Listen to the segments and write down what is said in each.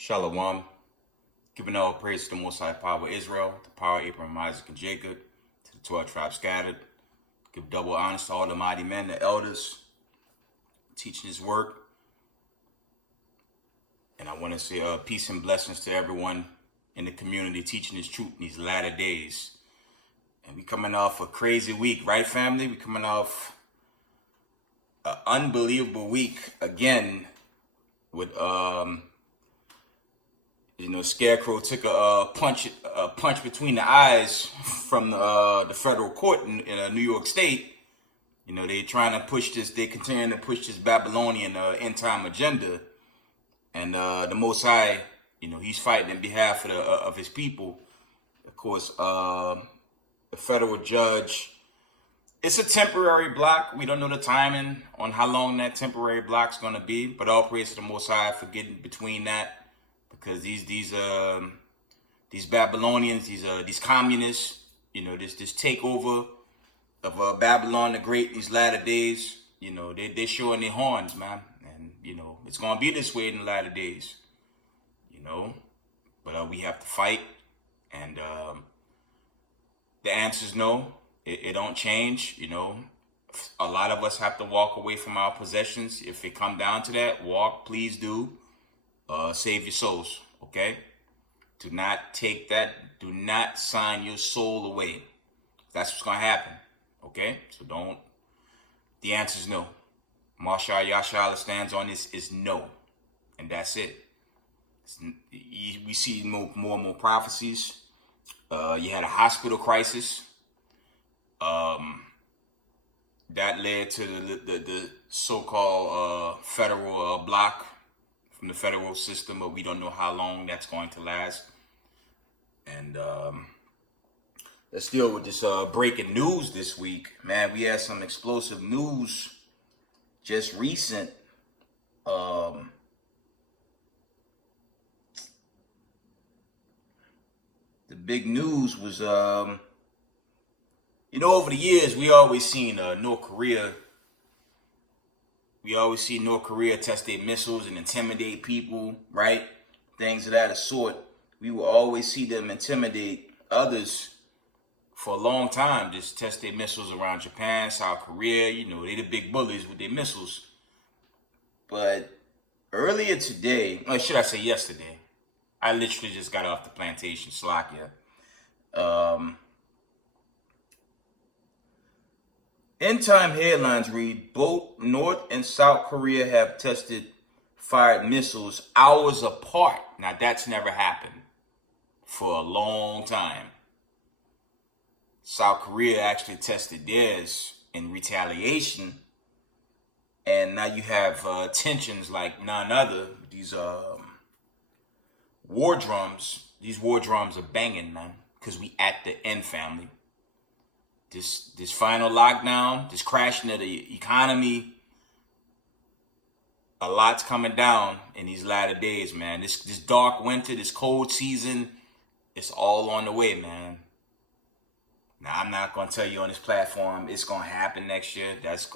Shalom. Giving all praise to the Most High Power of Israel, the power of Abraham, Isaac, and Jacob, to the 12 tribes scattered. Give double honors to all the mighty men, the elders, teaching his work. And I want to say peace and blessings to everyone in the community teaching his truth in these latter days. And we coming off a crazy week, right, family? We coming off an unbelievable week again with Scarecrow took a punch between the eyes from the federal court in New York State. You know, they trying to push this. They continue to push this Babylonian end time agenda, and the Most High, he's fighting in behalf of his people. Of course, the federal judge. It's a temporary block. We don't know the timing on how long that temporary block's going to be, but all praise to the Most High for getting between that. Because these Babylonians, these communists, this takeover of Babylon the Great these latter days, they're showing their horns, man, and it's gonna be this way in the latter days, but we have to fight, and the answer's no. It don't change, A lot of us have to walk away from our possessions. If it come down to that, walk, please do. Save your souls, okay? Do not take that. Do not sign your soul away. That's what's going to happen, okay? So don't. The answer is no. Marshal Yashar stands on this is no. And that's it. We see more and more prophecies. You had a hospital crisis. That led to the so-called federal block from the federal system, but we don't know how long that's going to last. And let's deal with this breaking news this week. Man, we had some explosive news just recent. The big news was, over the years, we always seen North Korea. We always see North Korea test their missiles and intimidate people, right? Things of that sort. We will always see them intimidate others for a long time. Just test their missiles around Japan, South Korea. They the big bullies with their missiles. But earlier today, or should I say yesterday, I literally just got off the plantation, Slovakia. End time headlines read, both North and South Korea have fired missiles hours apart. Now, that's never happened for a long time. South Korea actually tested theirs in retaliation. And now you have tensions like none other. These war drums. These war drums are banging, man, because we at the end, family. This final lockdown, this crashing of the economy, a lot's coming down in these latter days, man. This dark winter, this cold season, it's all on the way, man. Now, I'm not gonna tell you on this platform it's gonna happen next year. That's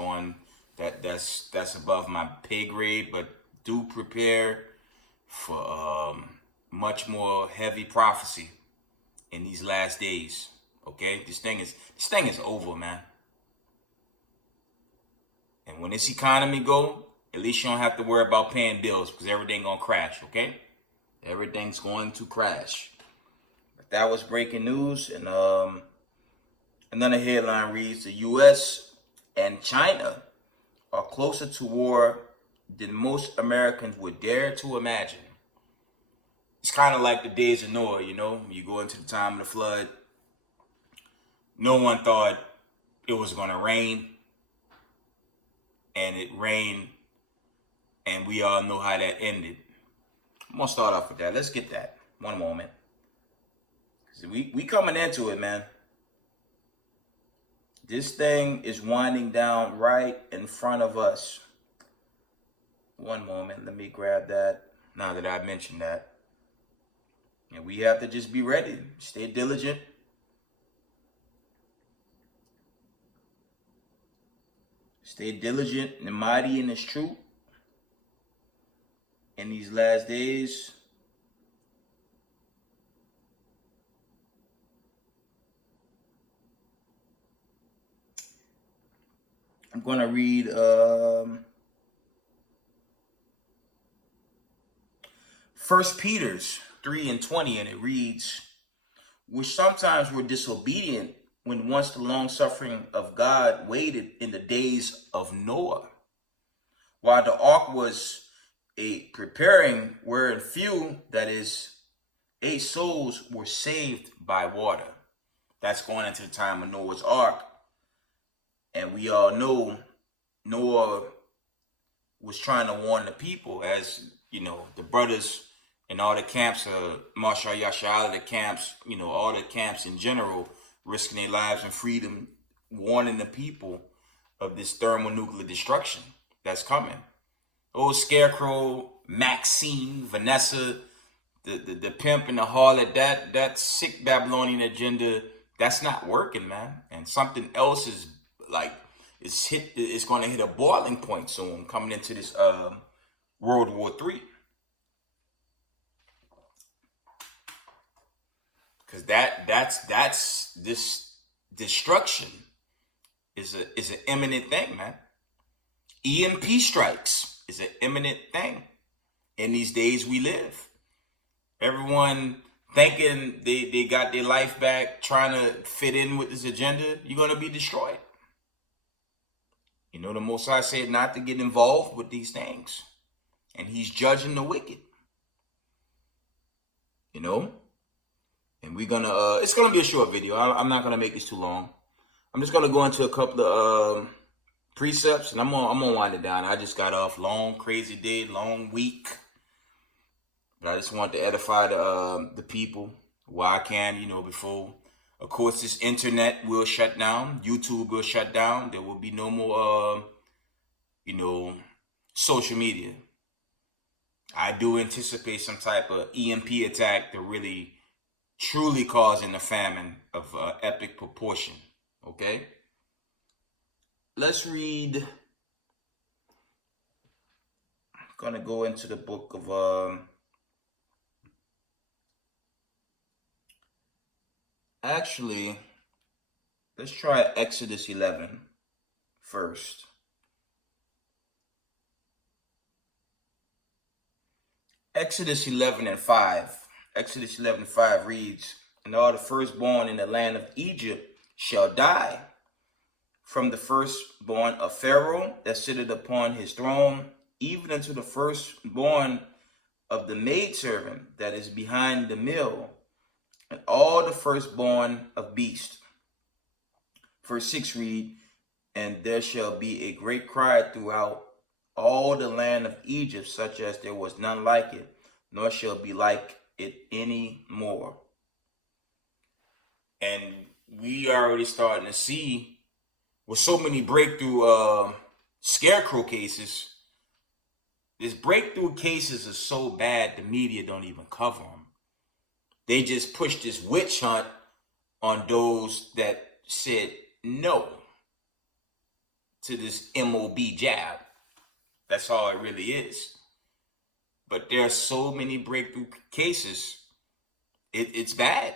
above my pay grade, but do prepare for much more heavy prophecy in these last days. Okay, this thing is over, man. And when this economy go, at least you don't have to worry about paying bills because everything gonna crash. Okay, everything's going to crash. But that was breaking news, and another headline reads: the U.S. and China are closer to war than most Americans would dare to imagine. It's kind of like the days of Noah, you go into the time of the flood. No one thought it was going to rain, and it rained, and we all know how that ended. I'm going to start off with that. Let's get that. One moment. We coming into it, man. This thing is winding down right in front of us. One moment. Let me grab that now that I mentioned that. And we have to just be ready. Stay diligent. Stay diligent and mighty in His truth. In these last days, I'm going to read First Peter's 3:20, and it reads, which sometimes were disobedient when once the long suffering of God waited in the days of Noah, while the ark was a preparing, wherein few, that is, 8 souls were saved by water. That's going into the time of Noah's ark. And we all know Noah was trying to warn the people, as you know, the brothers in all the camps, Marshal Yashar, the camps, you know, all the camps in general, risking their lives and freedom, warning the people of this thermonuclear destruction that's coming. Old Scarecrow, Maxine, Vanessa, the pimp and the harlot, that sick Babylonian agenda, that's not working, man. And something else is like, it's going to hit a boiling point soon, coming into this World War III. Because that's this destruction is an imminent thing, man. EMP strikes is an imminent thing in these days we live. Everyone thinking they got their life back, trying to fit in with this agenda, you're going to be destroyed. You know, the Most High said not to get involved with these things. And he's judging the wicked. You know? And we're going to, it's going to be a short video. I'm not going to make this too long. I'm just going to go into a couple of precepts, and I'm gonna wind it down. I just got off long, crazy day, long week. But I just want to edify the people while I can, you know, before, of course, this internet will shut down. YouTube will shut down. There will be no more, you know, social media. I do anticipate some type of EMP attack to really, truly causing a famine of epic proportion. Okay? Let's read. I'm going to go into the book of... Actually, let's try Exodus 11 first. Exodus 11:5. Exodus 11:5 reads, and all the firstborn in the land of Egypt shall die, from the firstborn of Pharaoh that sitteth upon his throne, even unto the firstborn of the maidservant that is behind the mill, and all the firstborn of beasts. Verse 6 read, and there shall be a great cry throughout all the land of Egypt, such as there was none like it, nor shall be like it any more. And we are already starting to see, with so many breakthrough scarecrow cases, these breakthrough cases are so bad the media don't even cover them. They just push this witch hunt on those that said no to this MOB jab. That's all it really is. But there are so many breakthrough cases. It's bad.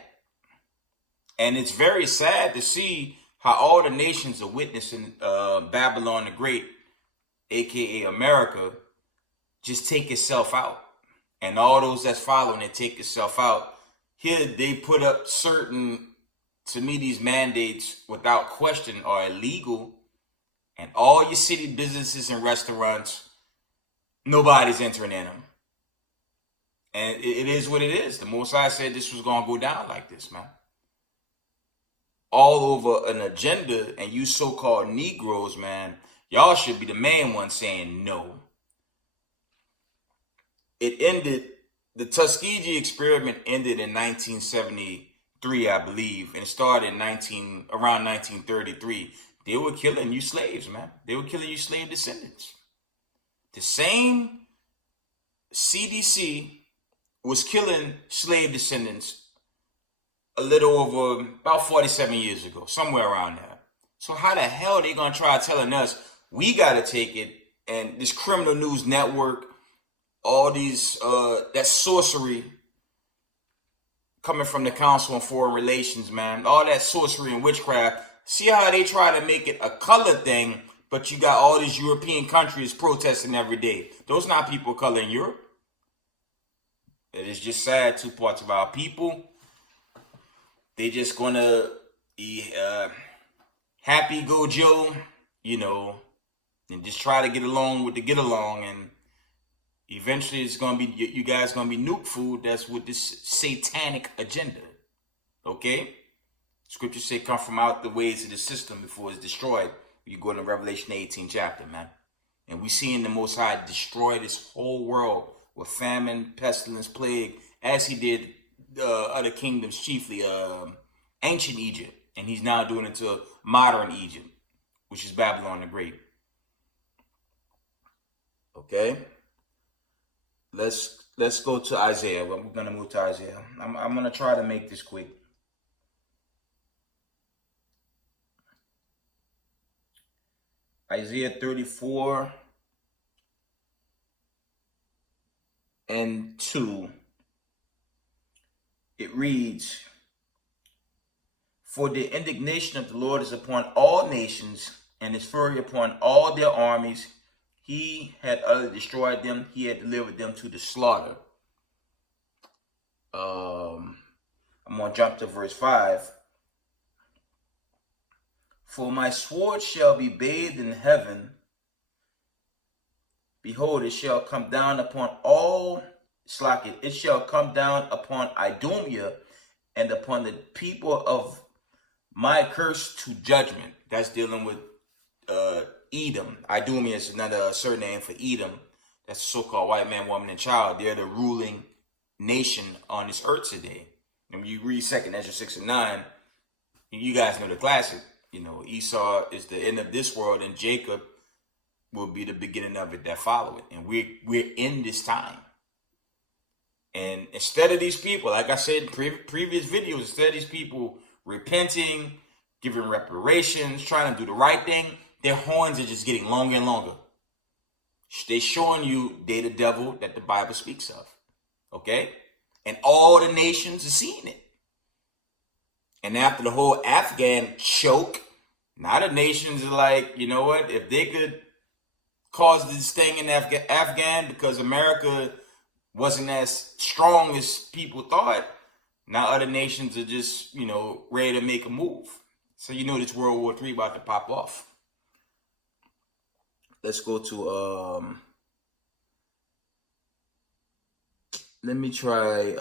And it's very sad to see how all the nations are witnessing Babylon the Great, aka America, just take itself out. And all those that's following it take itself out. Here they put up certain, to me, these mandates without question are illegal. And all your city businesses and restaurants, nobody's entering in them. And it is what it is. The Most High said this was going to go down like this, man. All over an agenda, and you so-called Negroes, man, y'all should be the main ones saying no. It ended, the Tuskegee experiment ended in 1973, I believe, and it started in around 1933. They were killing you slaves, man. They were killing you slave descendants. The same CDC was killing slave descendants a little over about 47 years ago, somewhere around there. So how the hell are they going to try telling us we got to take it? And this criminal news network, all these, that sorcery coming from the Council on Foreign Relations, man, all that sorcery and witchcraft. See how they try to make it a color thing, But you got all these European countries protesting every day. Those not people of color in Europe. It is just sad. Two parts of our people, they just gonna be happy go Joe, and just try to get along with the get along, and eventually it's gonna be you guys gonna be nuke food. That's with this satanic agenda. Okay, scriptures say come from out the ways of the system before it's destroyed. You go to Revelation 18 chapter, man, and we seeing the Most High destroy this whole world with famine, pestilence, plague, as he did other kingdoms, chiefly ancient Egypt, and he's now doing it to modern Egypt, which is Babylon the Great. Okay, let's go to Isaiah. We're gonna move to Isaiah. I'm gonna try to make this quick. Isaiah 34 and 2. It reads, "For the indignation of the Lord is upon all nations, and his fury upon all their armies. He had utterly destroyed them. He had delivered them to the slaughter." I'm going to jump to verse 5. "For my sword shall be bathed in heaven. Behold, it shall come down upon all, it shall come down upon Idumea and upon the people of my curse to judgment." That's dealing with Edom. Idumea is another surname for Edom. That's the so-called white man, woman, and child. They're the ruling nation on this earth today. And when you read 2 Ezra 6 and 9, you guys know the classic. Esau is the end of this world, and Jacob will be the beginning of it that follow it. And we're in this time. And instead of these people, like I said in previous videos, instead of these people repenting, giving reparations, trying to do the right thing, their horns are just getting longer and longer. They're showing you they the devil that the Bible speaks of. Okay? And all the nations are seeing it. And after the whole Afghan choke, now the nations are like, you know what? If they could cause this thing in Afghan because America wasn't as strong as people thought, now other nations are just, ready to make a move. So this World War III about to pop off. Let's go to, let me try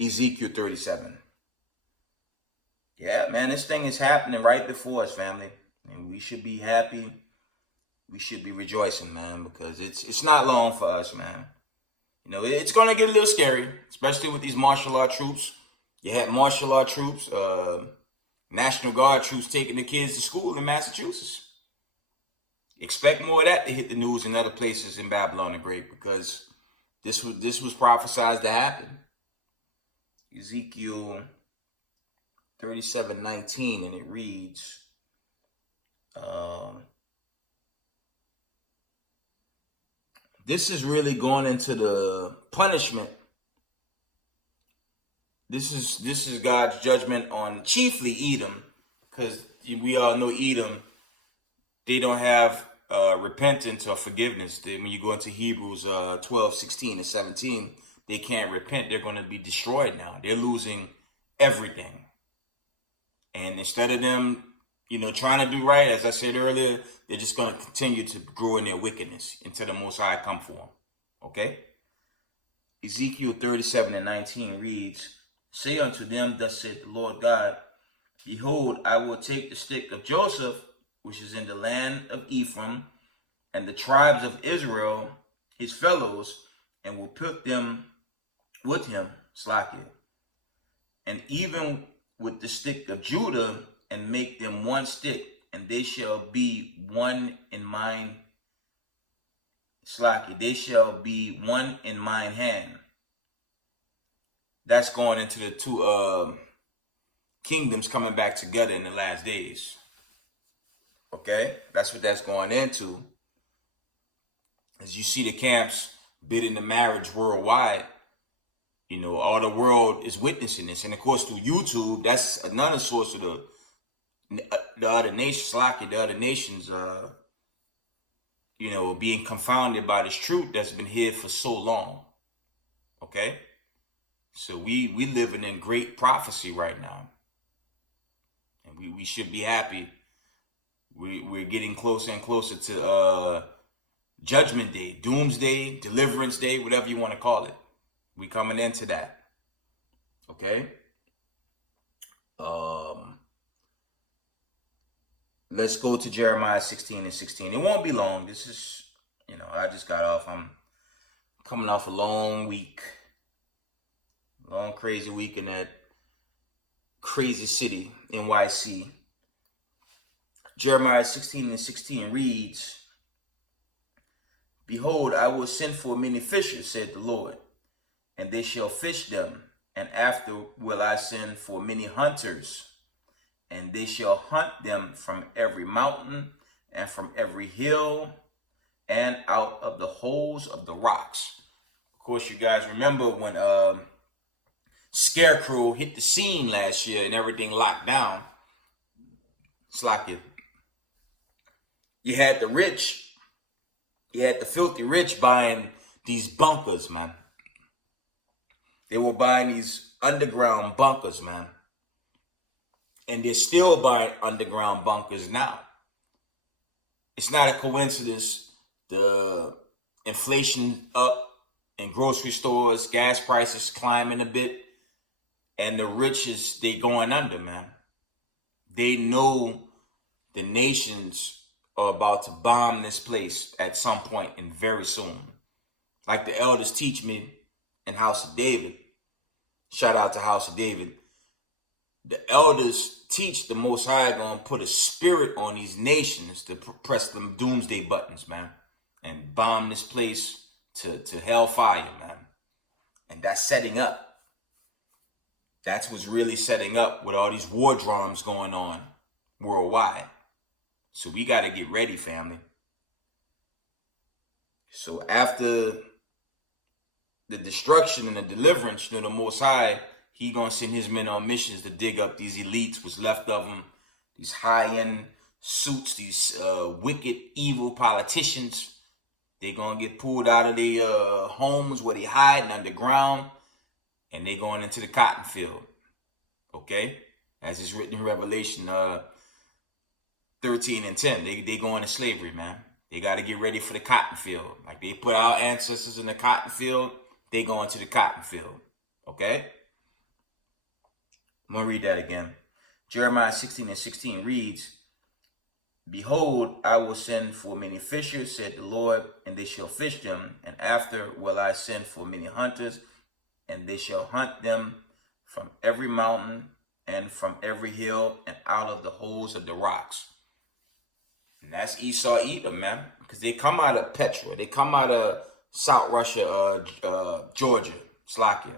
Ezekiel 37. Yeah, man, this thing is happening right before us, family. And we should be happy. We should be rejoicing, man, because it's not long for us, man. It's going to get a little scary, especially with these martial law troops. You had martial law troops, National Guard troops taking the kids to school in Massachusetts. Expect more of that to hit the news in other places in Babylon the Great, because this was prophesied to happen. Ezekiel 37:19, and it reads, this is really going into the punishment. This is God's judgment on chiefly Edom, because we all know Edom, they don't have repentance or forgiveness. When you go into Hebrews 12:16 and 17, they can't repent. They're going to be destroyed now. They're losing everything. And instead of them, trying to do right, as I said earlier, they're just going to continue to grow in their wickedness until the Most High come for them. Okay? Ezekiel 37:19 reads, "Say unto them, thus saith the Lord God, Behold, I will take the stick of Joseph, which is in the land of Ephraim, and the tribes of Israel, his fellows, and will put them with him, and even with the stick of Judah, and make them one stick, and they shall be one in mine, they shall be one in mine hand." That's going into the two kingdoms coming back together in the last days. Okay? That's what that's going into. As you see the camps bidding the marriage worldwide, all the world is witnessing this. And of course, through YouTube, that's another source of the the other nations, the other nations, being confounded by this truth that's been hid for so long. Okay? So we living in great prophecy right now. And we should be happy. We're getting closer and closer to Judgment Day, Doomsday, Deliverance Day, whatever you want to call it. We coming into that. Okay? Let's go to Jeremiah 16 and 16. It won't be long. This is, I just got off. I'm coming off a long week. Long, crazy week in that crazy city, NYC. Jeremiah 16 and 16 reads, Behold, I will send for many fishers, said the Lord, and they shall fish them. And after will I send for many hunters, and they shall hunt them from every mountain and from every hill and out of the holes of the rocks. Of course, you guys remember when Scarecrow hit the scene last year and everything locked down. It's like you had the rich, you had the filthy rich buying these bunkers, man. They were buying these underground bunkers, man. And they're still buying underground bunkers now. It's not a coincidence. The inflation up in grocery stores, gas prices climbing a bit, and the rich they going under, man. They know the nations are about to bomb this place at some point and very soon. Like the elders teach me in House of David. Shout out to House of David. The elders teach the Most High gonna put a spirit on these nations to press them doomsday buttons, man, and bomb this place to hellfire, man. And that's setting up. That's what's really setting up with all these war drums going on worldwide. So we got to get ready, family. So after the destruction and the deliverance, the Most High, he gonna send his men on missions to dig up these elites, what's left of them, these high-end suits, these wicked, evil politicians. They gonna get pulled out of their homes where they hiding underground, and they going into the cotton field. Okay? As it's written in Revelation 13 and 10. They go into slavery, man. They got to get ready for the cotton field. Like they put our ancestors in the cotton field, they go into the cotton field. Okay? I'm going to read that again. Jeremiah 16 and 16 reads, Behold, I will send for many fishers, said the Lord, and they shall fish them. And after will I send for many hunters, and they shall hunt them from every mountain and from every hill and out of the holes of the rocks. And that's Esau, Edom, man. Because they come out of Petra. They come out of South Russia, Georgia, Slovakia.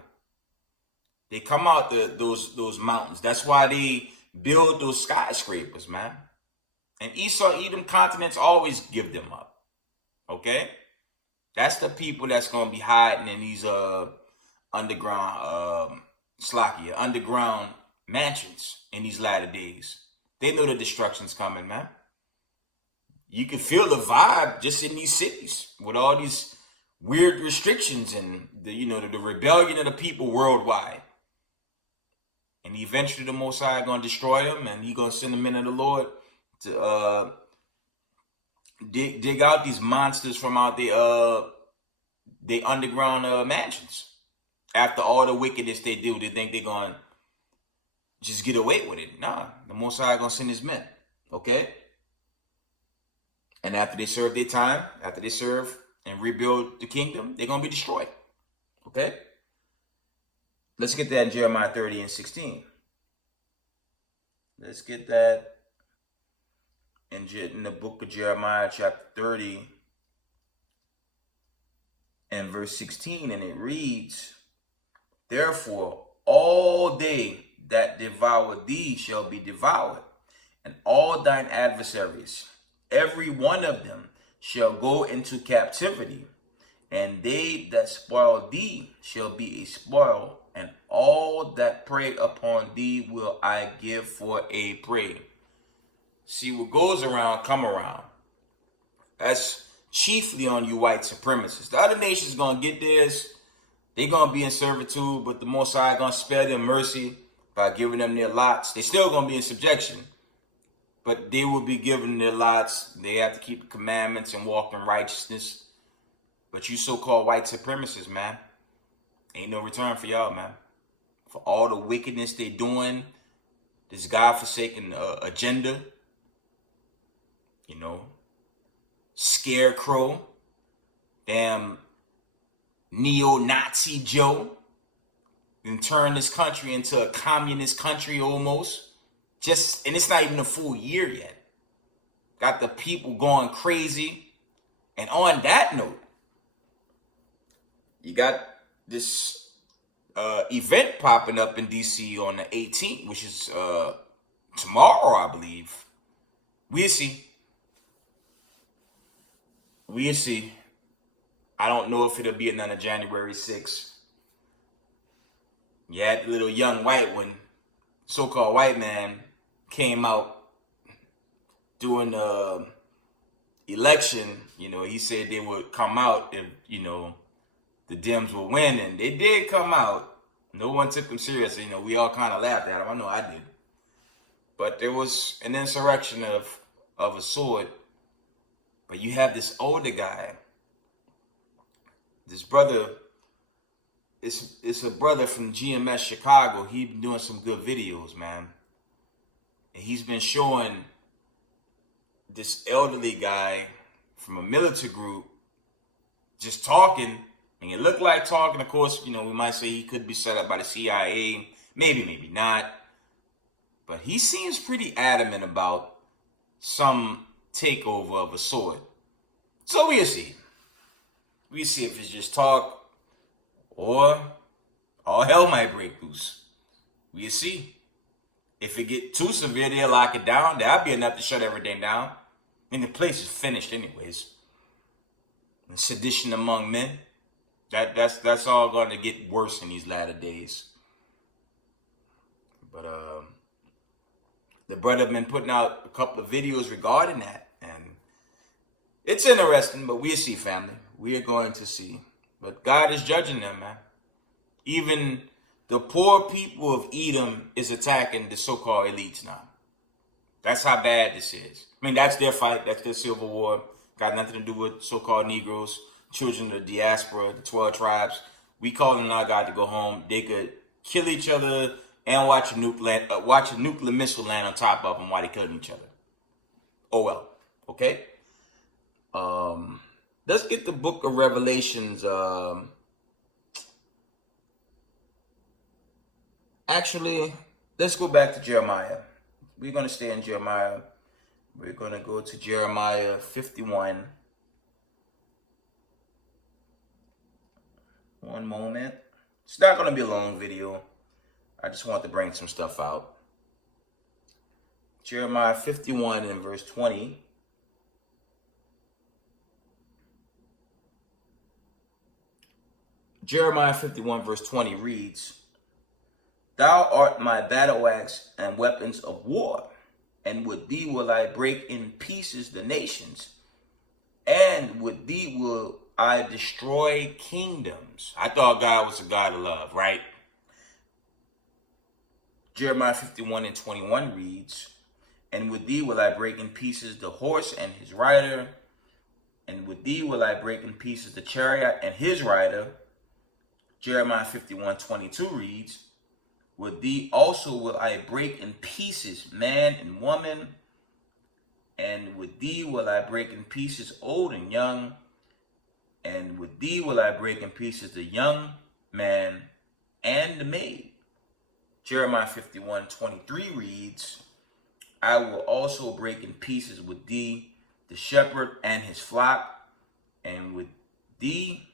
They come out those mountains. That's why they build those skyscrapers, man. And Esau, Edom continents always give them up. Okay? That's the people that's going to be hiding in these underground, underground mansions in these latter days. They know the destruction's coming, man. You can feel the vibe just in these cities with all these weird restrictions and the rebellion of the people worldwide. And eventually the Most High going to destroy them, and he going to send the men of the Lord to dig out these monsters from out the underground mansions. After all the wickedness they do, they think they're going to just get away with it. Nah, the Most High going to send his men. Okay? And after they serve their time, after they serve and rebuild the kingdom, they're going to be destroyed. Okay? Let's get that in Jeremiah 30 and 16. Let's get that in the book of Jeremiah chapter 30 and verse 16. And it reads, Therefore, all they that devour thee shall be devoured, and all thine adversaries, every one of them, shall go into captivity, and they that spoil thee shall be a spoil, and all that prey upon thee will I give for a prey. See, what goes around, come around. That's chiefly on you white supremacists. The other nations going to get theirs. They're going to be in servitude, but the Most High going to spare them mercy by giving them their lots. They still going to be in subjection, but they will be given their lots. They have to keep the commandments and walk in righteousness. But you so-called white supremacists, man, ain't no return for y'all, man. For all the wickedness they doing, this God-forsaken agenda, you know, scarecrow, damn neo-Nazi Joe, and turn this country into a communist country almost. And it's not even a full year yet. Got the people going crazy. And on that note, you got this event popping up in DC on the 18th, which is tomorrow, I believe. We'll see. We'll see. I don't know if it'll be another January 6th. Yeah, the little young white one, so-called white man, came out during the election. You know, he said they would come out if, you know, the Dems would win, and they did come out. No one took them seriously. You know, we all kind of laughed at them. I know I did. But there was an insurrection of a sort. But you have this older guy, this brother. It's a brother from GMS Chicago. He's been doing some good videos, man. And he's been showing this elderly guy from a military group just talking. And it looked like talking. Of course, you know, we might say he could be set up by the CIA. Maybe not. But he seems pretty adamant about some takeover of a sort. So we'll see. We'll see if it's just talk or all hell might break loose. We'll see. If it get too severe, they'll lock it down. That'll be enough to shut everything down. And the place is finished anyways. And sedition among men. That's all going to get worse in these latter days. But the brother been putting out a couple of videos regarding that, and it's interesting. But we'll see, family. We are going to see. But God is judging them, man. Even the poor people of Edom is attacking the so-called elites now. That's how bad this is. I mean, that's their fight. That's their civil war. Got nothing to do with so-called Negroes, children of the diaspora, the 12 tribes. We calling on our God to go home. They could kill each other and watch a nuclear missile land on top of them while they killing each other. Oh well. Okay. Let's get the Book of Revelations. Actually, let's go back to Jeremiah. We're going to stay in Jeremiah. We're going to go to Jeremiah 51. One moment. It's not going to be a long video. I just want to bring some stuff out. Jeremiah 51 and verse 20. Jeremiah 51 verse 20 reads, "Thou art my battle axe and weapons of war, and with thee will I break in pieces the nations, and with thee will I destroy kingdoms." I thought God was a God of love, right? Jeremiah 51 and 21 reads, "And with thee will I break in pieces the horse and his rider, and with thee will I break in pieces the chariot and his rider." Jeremiah 51:22 reads, "With thee also will I break in pieces man and woman, and with thee will I break in pieces old and young, and with thee will I break in pieces the young man and the maid." Jeremiah 51:23 reads, "I will also break in pieces with thee the shepherd and his flock, and with thee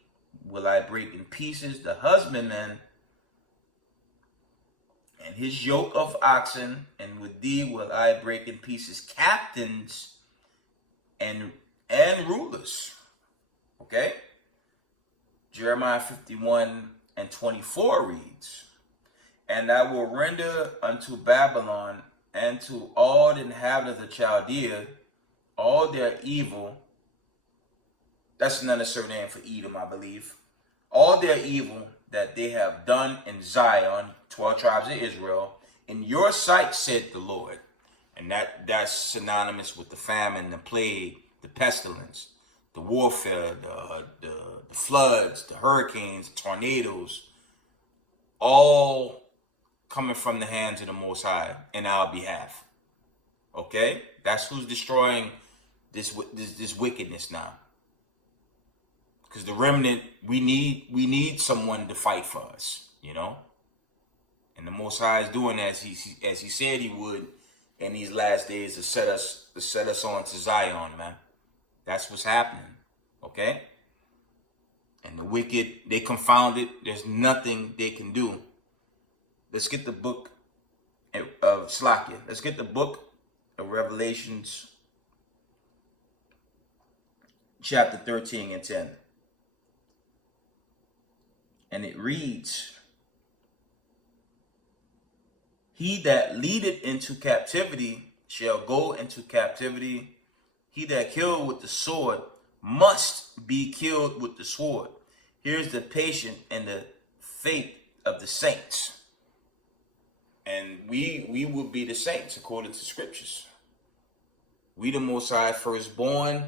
will I break in pieces the husbandman and his yoke of oxen, and with thee will I break in pieces captains and rulers." Okay? Jeremiah 51:24 reads, "And I will render unto Babylon and to all the inhabitants of Chaldea, all their evil, that's another surname for Edom, I believe, all their evil that they have done in Zion, 12 tribes of Israel, in your sight, said the Lord. And that's synonymous with the famine, the plague, the pestilence, the warfare, the floods, the hurricanes, tornadoes, all coming from the hands of the Most High in our behalf. Okay? That's who's destroying this wickedness now. Because the remnant, we need someone to fight for us, you know? And the Most High is doing as he said he would in these last days to set us on to Zion, man. That's what's happening. Okay? And the wicked, they confounded. There's nothing they can do. Let's get the book of Slakia. Let's get the book of Revelations, chapter 13 and 10. And it reads, he that leadeth into captivity shall go into captivity. He that killed with the sword must be killed with the sword. Here's the patience and the faith of the saints. And we will be the saints according to scriptures. We the Most High firstborn.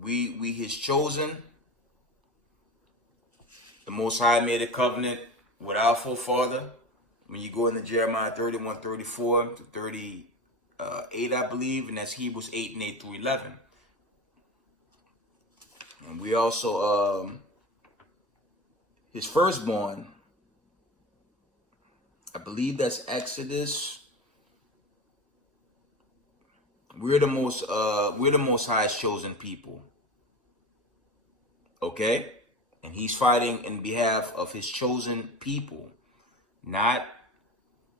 We his chosen. The Most High made a covenant with our forefather. When you go into Jeremiah 31, 34 to 38, I believe, and that's Hebrews 8 and 8 through 11. And we also, his firstborn, I believe that's Exodus. We're the most High's chosen people. Okay? And he's fighting in behalf of his chosen people, not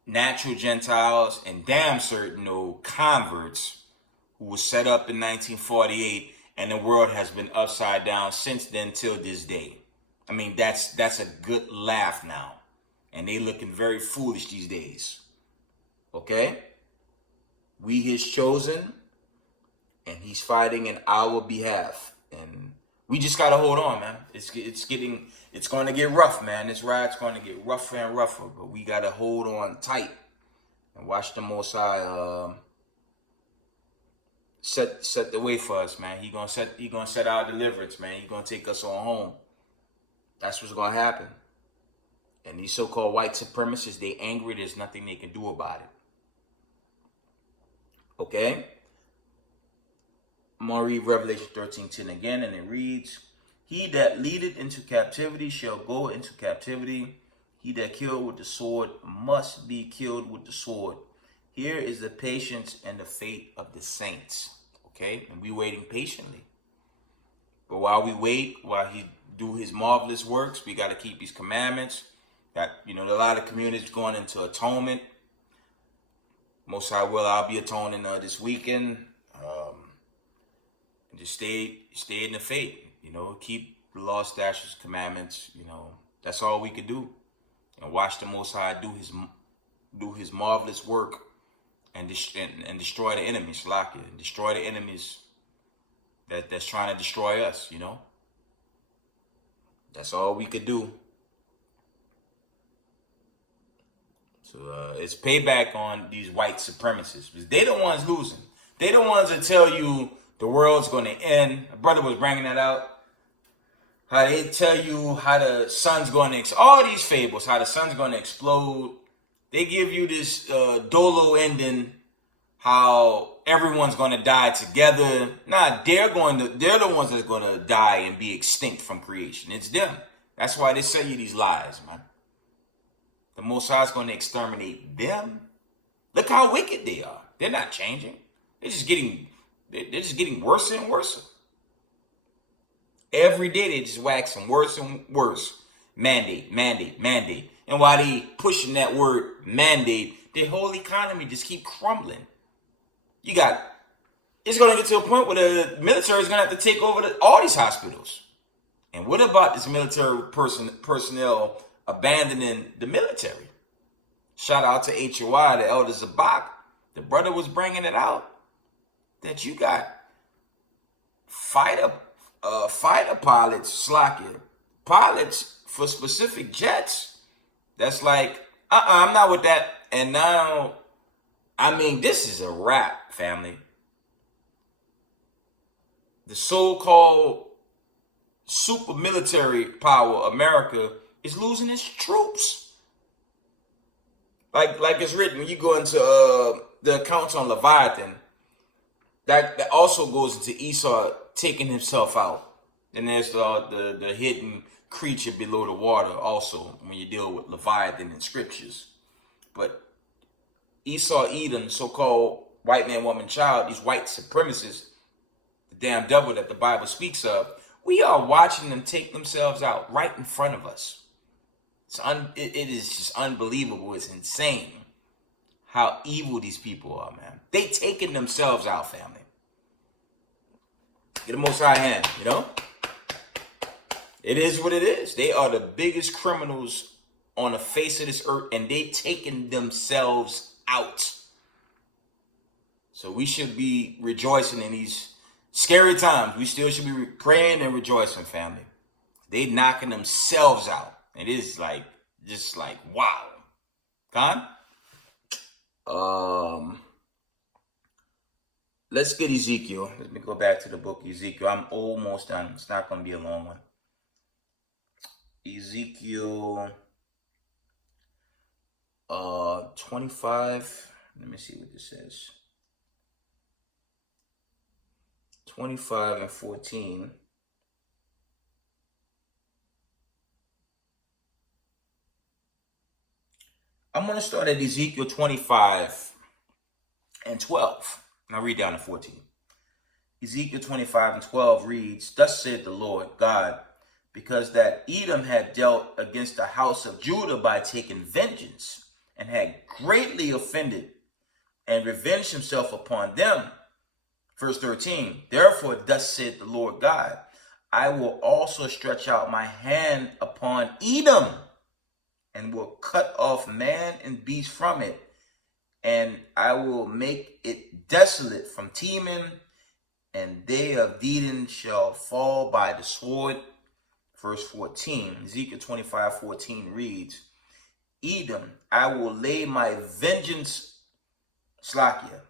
natural Gentiles and damn certain no converts who was set up in 1948, and the world has been upside down since then till this day. I mean, that's a good laugh now. And they looking very foolish these days. Okay? We his chosen, and he's fighting in our behalf. And we just gotta hold on, man. It's going to get rough, man. This ride's going to get rougher and rougher, but we gotta hold on tight and watch the Most High set the way for us, man. He gonna set our deliverance, man. He gonna take us on home. That's what's gonna happen. And these so-called white supremacists, they angry. There's nothing they can do about it. Okay? I'm going to read Revelation 13:10 again, and it reads, he that leadeth into captivity shall go into captivity. He that killed with the sword must be killed with the sword. Here is the patience and the faith of the saints. Okay? And we waiting patiently. But while we wait, while he do his marvelous works, we got to keep his commandments. Got, a lot of communities going into atonement. Most High will, I'll be atoning this weekend. And just stay in the faith. Keep the law, statutes, commandments. That's all we could do. And watch the Most High do his marvelous work and destroy the enemies, and destroy the enemies that's trying to destroy us. That's all we could do. So it's payback on these white supremacists. Because they're the ones losing. They're the ones that tell you the world's going to end. My brother was bringing that out. How they tell you how the sun's going to all these fables, how the sun's going to explode. They give you this dolo ending, how everyone's going to die together. Nah, they're the ones that are going to die and be extinct from creation. It's them. That's why they sell you these lies, man. The Most High is going to exterminate them. Look how wicked they are. They're not changing. They're just getting worse and worse. Every day they just waxing worse and worse. Mandate, mandate, mandate. And while they pushing that word mandate, their whole economy just keep crumbling. It's going to get to a point where the military is going to have to take over all these hospitals. And what about this military personnel abandoning the military? Shout out to HOI, the Elder Zabak. The brother was bringing it out that you got fighter pilots, pilots for specific jets. That's like, I'm not with that. And now, I mean, this is a wrap, family. The so-called super military power, America, is losing its troops. Like it's written, when you go into the accounts on Leviathan, that also goes into Esau taking himself out. And there's the hidden creature below the water also when you deal with Leviathan in scriptures. But Esau, Edom, so-called white man, woman, child, these white supremacists, the damn devil that the Bible speaks of, we are watching them take themselves out right in front of us. It is just unbelievable. It's insane how evil these people are, man. They taking themselves out, family. Get the Most High hand, you know? It is what it is. They are the biggest criminals on the face of this earth, and they taking themselves out. So we should be rejoicing in these scary times. We still should be praying and rejoicing, family. They knocking themselves out. It is like, just like, wow. Con? Let's get Ezekiel. Let me go back to the book of Ezekiel. I'm almost done. It's not going to be a long one. Ezekiel 25. Let me see what this says. 25 and 14. I'm going to start at Ezekiel 25 and 12. And I'll read down to 14. Ezekiel 25 and 12 reads, Thus said the Lord God, because that Edom had dealt against the house of Judah by taking vengeance, and had greatly offended, and revenged himself upon them. Verse 13, Therefore thus said the Lord God, I will also stretch out my hand upon Edom, and will cut off man and beast from it, and I will make it desolate from Teman, and they of Dedan shall fall by the sword. Verse 14, Ezekiel 25:14 reads, Edom, I will lay my vengeance, Slakia,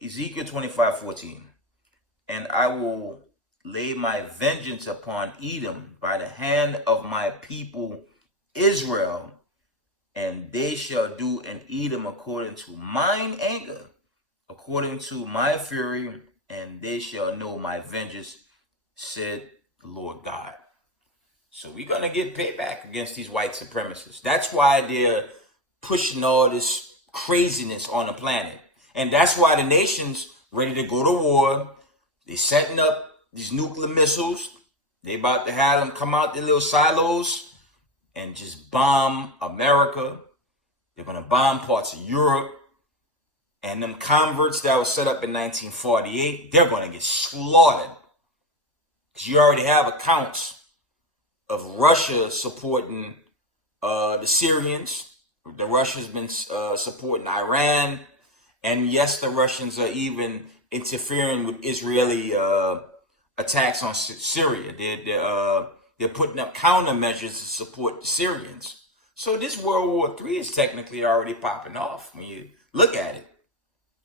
Ezekiel 25:14, and I will lay my vengeance upon Edom by the hand of my people Israel, and they shall do in Edom according to mine anger, according to my fury, and they shall know my vengeance, said the Lord God. So we're going to get payback against these white supremacists. That's why they're pushing all this craziness on the planet. And that's why the nation's ready to go to war. They're setting up these nuclear missiles. They about to have them come out their little silos and just bomb America. They're going to bomb parts of Europe. And them converts that was set up in 1948, they're going to get slaughtered. Because you already have accounts of Russia supporting the Syrians. The Russia's been supporting Iran. And yes, the Russians are even interfering with Israeli attacks on Syria. They're putting up countermeasures to support the Syrians. So this World War III is technically already popping off when you look at it.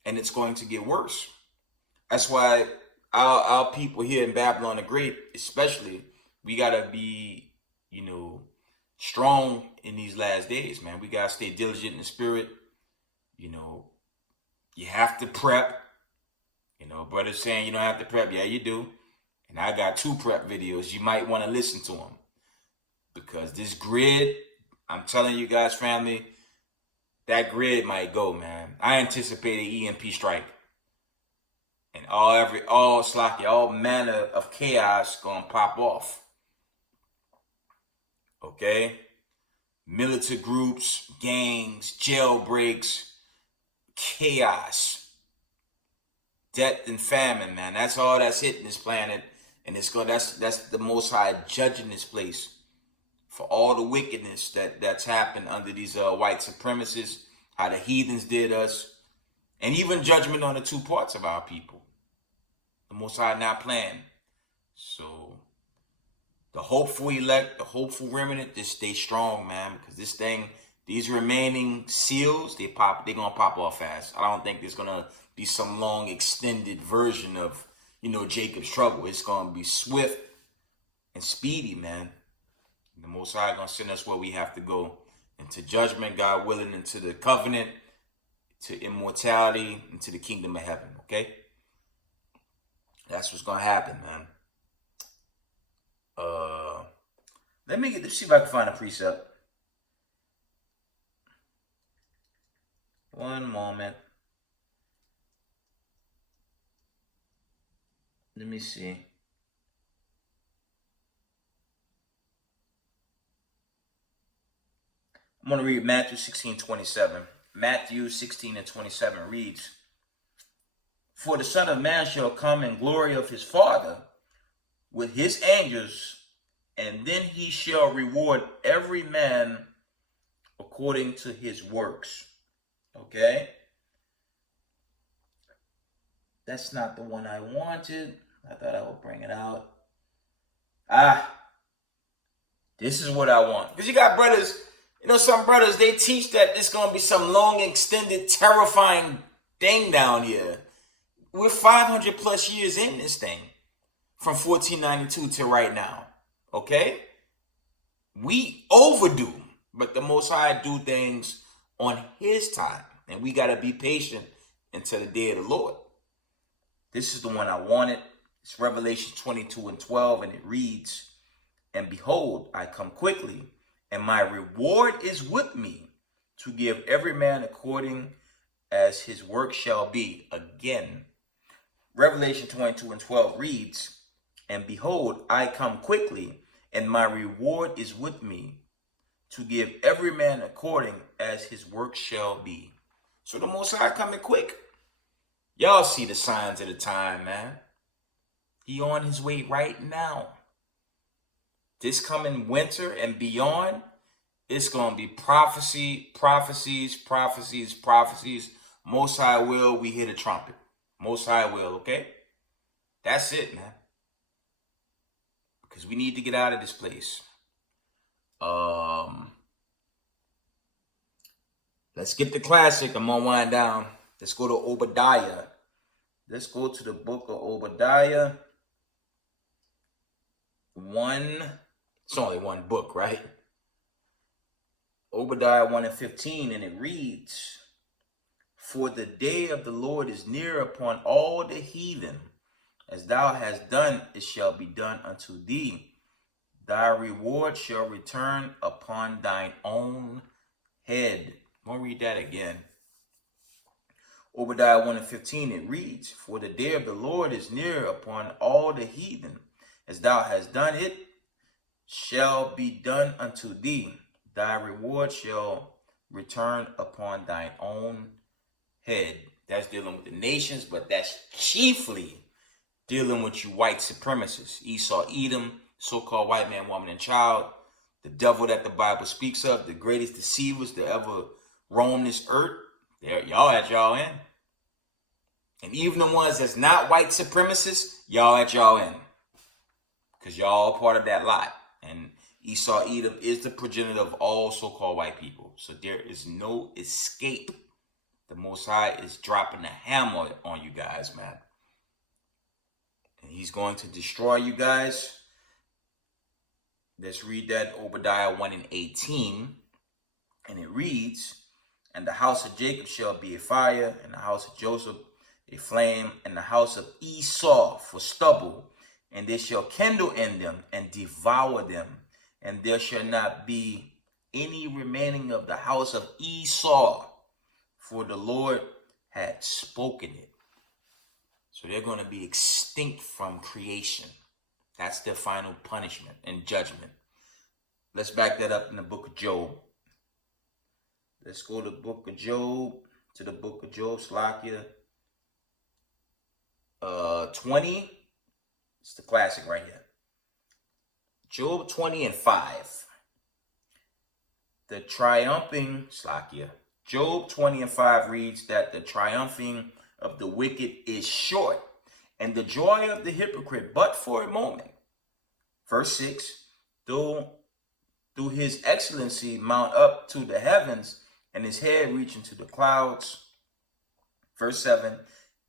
And it's going to get worse. That's why our people here in Babylon the Great, especially, we got to be, strong in these last days, man. We got to stay diligent in the spirit. You have to prep. Brothers saying you don't have to prep. Yeah, you do. And I got 2 prep videos. You might want to listen to them. Because this grid, I'm telling you guys, family, that grid might go, man. I anticipate an EMP strike. And all manner of chaos gonna pop off. Okay? Militant groups, gangs, jailbreaks, chaos, death and famine, man. That's all that's hitting this planet. And that's the Most High judging this place for all the wickedness that's happened under these white supremacists how the heathens did us, and even judgment on the two parts of our people. The Most High not playing. So the hopeful elect, the hopeful remnant, just stay strong, man, because this thing, these remaining seals, they're gonna pop off fast. I don't think there's gonna be some long extended version of, Jacob's trouble. It's gonna be swift and speedy, man. The Most High gonna send us where we have to go, into judgment, God willing, into the covenant, to immortality, into the kingdom of heaven. Okay, that's what's gonna happen, man. Let's see if I can find a precept. One moment. Let me see. I'm going to read Matthew 16:27. Matthew 16:27 reads, "For the Son of Man shall come in glory of his Father with his angels, and then he shall reward every man according to his works." Okay? That's not the one I wanted. I thought I would bring it out. This is what I want. Because you got brothers, some brothers, they teach that it's going to be some long, extended, terrifying thing down here. We're 500 plus years in this thing. From 1492 to right now. Okay? We overdo. But the Most High do things on his time. And we got to be patient until the day of the Lord. This is the one I wanted. It's Revelation 22:12, and it reads, "And behold, I come quickly, and my reward is with me, to give every man according as his work shall be." Again, Revelation 22:12 reads, "And behold, I come quickly, and my reward is with me, to give every man according as his work shall be." So the Most High coming quick. Y'all see the signs of the time, man. He on his way right now. This coming winter and beyond, it's going to be prophecies. Most High will, we hear the trumpet. Most High will, okay? That's it, man. Because we need to get out of this place. Let's get the classic. I'm going to wind down. Let's go to Obadiah. Let's go to the book of Obadiah. It's only one book, right? Obadiah 1:15, and it reads, "For the day of the Lord is near upon all the heathen. As thou hast done, it shall be done unto thee. Thy reward shall return upon thine own head." I'm going to read that again. Obadiah 1:15, it reads, "For the day of the Lord is near upon all the heathen. As thou hast done, it shall be done unto thee. Thy reward shall return upon thine own head." That's dealing with the nations, but that's chiefly dealing with you white supremacists. Esau, Edom, so-called white man, woman, and child. The devil that the Bible speaks of, the greatest deceivers that ever roamed this earth. Y'all at y'all end. And even the ones that's not white supremacists, y'all at y'all end. Because y'all are part of that lot. And Esau, Edom is the progenitor of all so-called white people. So there is no escape. The Most High is dropping a hammer on you guys, man. And he's going to destroy you guys. Let's read that, Obadiah 1:18. And it reads, "And the house of Jacob shall be a fire, and the house of Joseph a flame, and the house of Esau for stubble. And they shall kindle in them and devour them. And there shall not be any remaining of the house of Esau, for the Lord had spoken it." So they're going to be extinct from creation. That's their final punishment and judgment. Let's back that up in the book of Job. Let's go to the book of Job, Slakia 20. It's the classic right here. Job 20:5. The triumphing, Slakia, Job 20:5 reads that the triumphing of the wicked is short, and the joy of the hypocrite but for a moment. Verse 6, though his excellency mount up to the heavens, and his head reaching to the clouds. Verse 7,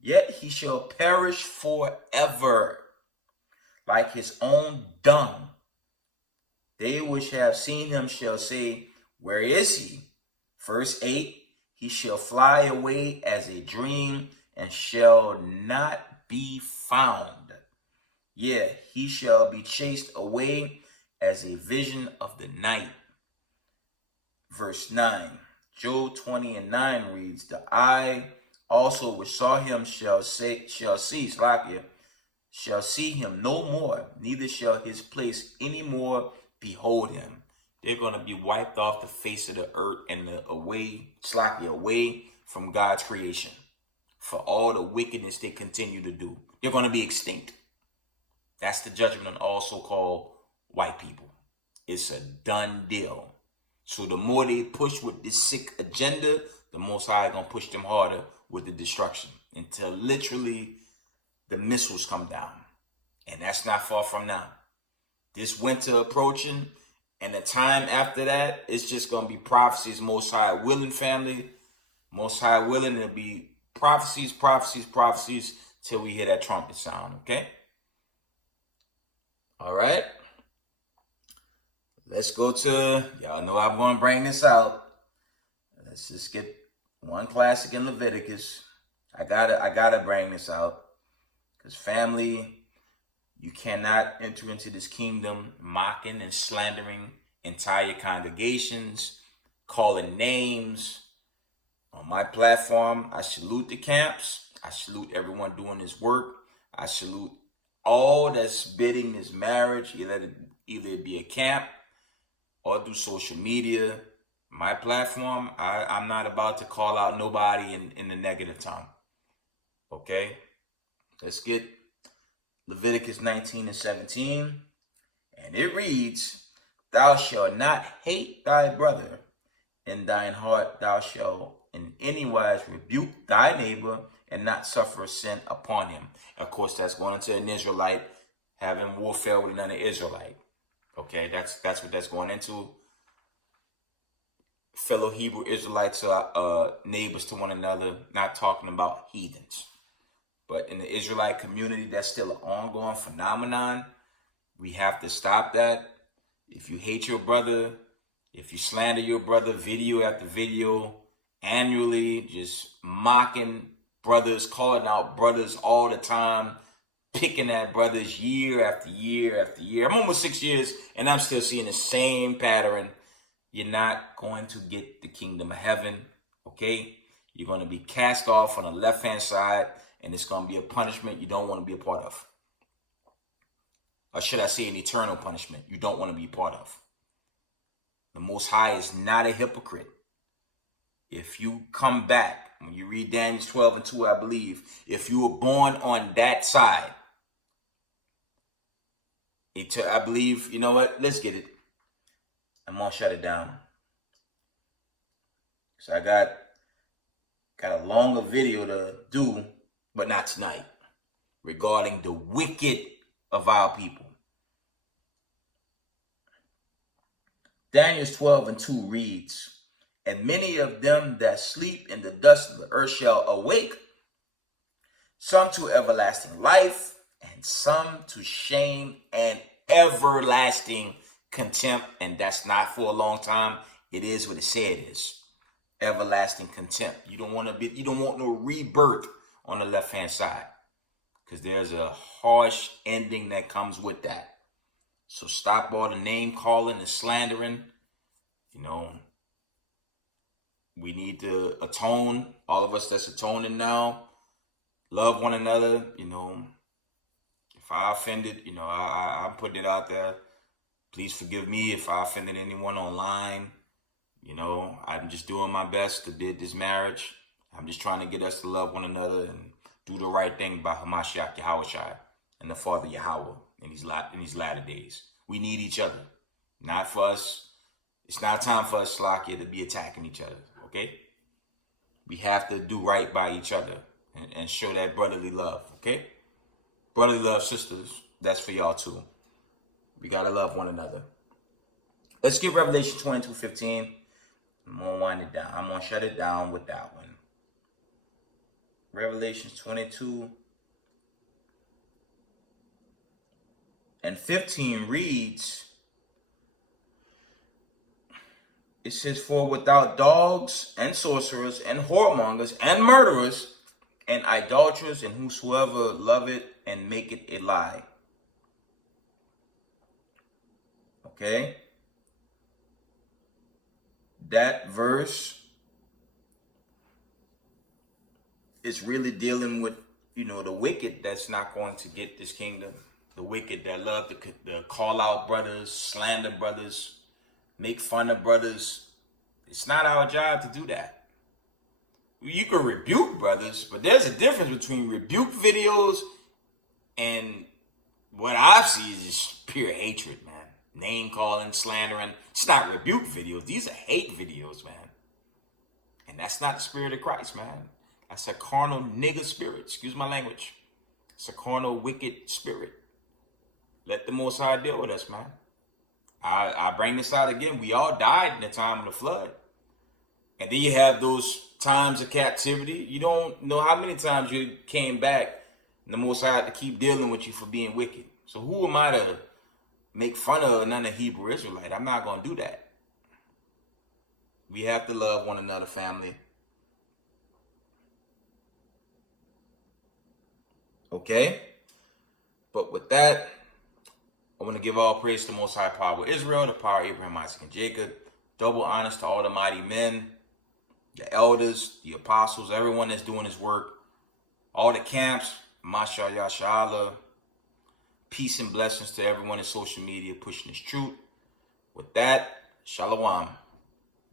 yet he shall perish forever, like his own dung. They which have seen him shall say, where is he? Verse 8, he shall fly away as a dream, and shall not be found. Yeah, he shall be chased away as a vision of the night. Verse 9, Job 20:9 reads, the eye also which saw him shall see him no more, neither shall his place any more behold him. They're going to be wiped off the face of the earth and away from God's creation for all the wickedness they continue to do. They're going to be extinct. That's the judgment on all so-called white people. It's a done deal. So the more they push with this sick agenda, the Most High going to push them harder with the destruction until literally the missiles come down. And that's not far from now. This winter approaching, and the time after that, it's just going to be prophecies, Most High willing, family. Most High willing, it'll be prophecies till we hear that trumpet sound, okay? All right. Let's go to, y'all know I'm going to bring this out. Let's just get one classic in Leviticus. I gotta bring this out. Because family, you cannot enter into this kingdom mocking and slandering entire congregations, calling names. On my platform, I salute the camps. I salute everyone doing this work. I salute all that's bidding this marriage, either it be a camp or through social media. My platform, I'm not about to call out nobody in the negative tongue. Okay? Let's get Leviticus 19:17. And it reads, thou shalt not hate thy brother. In thine heart thou shalt in any wise rebuke thy neighbor and not suffer sin upon him. Of course, that's going into an Israelite having warfare with another Israelite. Okay, that's what that's going into. Fellow Hebrew Israelites are neighbors to one another, not talking about heathens. But in the Israelite community, that's still an ongoing phenomenon. We have to stop that. If you hate your brother, if you slander your brother video after video, annually, just mocking brothers, calling out brothers all the time, picking at brothers year after year after year. I'm almost 6 years and I'm still seeing the same pattern. You're not going to get the kingdom of heaven, okay? You're going to be cast off on the left-hand side, and it's going to be a punishment you don't want to be a part of. Or should I say an eternal punishment you don't want to be a part of. The Most High is not a hypocrite. If you come back, when you read Daniel 12:2, I believe, if you were born on that side, I believe, you know what, let's get it. I'm going to shut it down. So I got a longer video to do, but not tonight, regarding the wicked of our people. Daniel 12:2 reads, and many of them that sleep in the dust of the earth shall awake, some to everlasting life, and some to shame and everlasting contempt. And that's not for a long time. It is what it said it is. Everlasting contempt. You don't want no rebirth on the left-hand side, because there's a harsh ending that comes with that. So stop all the name calling and slandering. You know, we need to atone. All of us that's atoning now, love one another. You know, if I offended, you know, I'm putting it out there. Please forgive me if I offended anyone online. You know, I'm just doing my best to bid this marriage. I'm just trying to get us to love one another and do the right thing by Hamashiach Yahushai and the Father Yahweh in these latter days. We need each other. Not for us. It's not time for us, Slakia, to be attacking each other. Okay? We have to do right by each other and show that brotherly love, okay? Brotherly love, sisters, that's for y'all too. We gotta love one another. Let's get Revelation 22:15. I'm gonna wind it down. I'm gonna shut it down with that one. Revelation 22:15 reads, it says, for without dogs and sorcerers and whoremongers and murderers and idolaters and whosoever love it and make it a lie. Okay? That verse is really dealing with, the wicked that's not going to get this kingdom. The wicked that love to call out brothers, slander brothers, make fun of brothers. It's not our job to do that. You can rebuke brothers, but there's a difference between rebuke videos and what I see is just pure hatred, man. Name calling, slandering. It's not rebuke videos. These are hate videos, man. And that's not the spirit of Christ, man. That's a carnal nigger spirit. Excuse my language. It's a carnal wicked spirit. Let the Most High deal with us, man. I bring this out again. We all died in the time of the flood. And then you have those times of captivity. You don't know how many times you came back and the Most High had to keep dealing with you for being wicked. So who am I to make fun of another Hebrew Israelite? I'm not going to do that. We have to love one another, family. Okay? But with that, I want to give all praise to the Most High Power of Israel, the power of Abraham, Isaac, and Jacob. Double honors to all the mighty men, the elders, the apostles, everyone that's doing his work. All the camps, Masha Yashala. Peace and blessings to everyone in social media pushing this truth. With that, Shalom.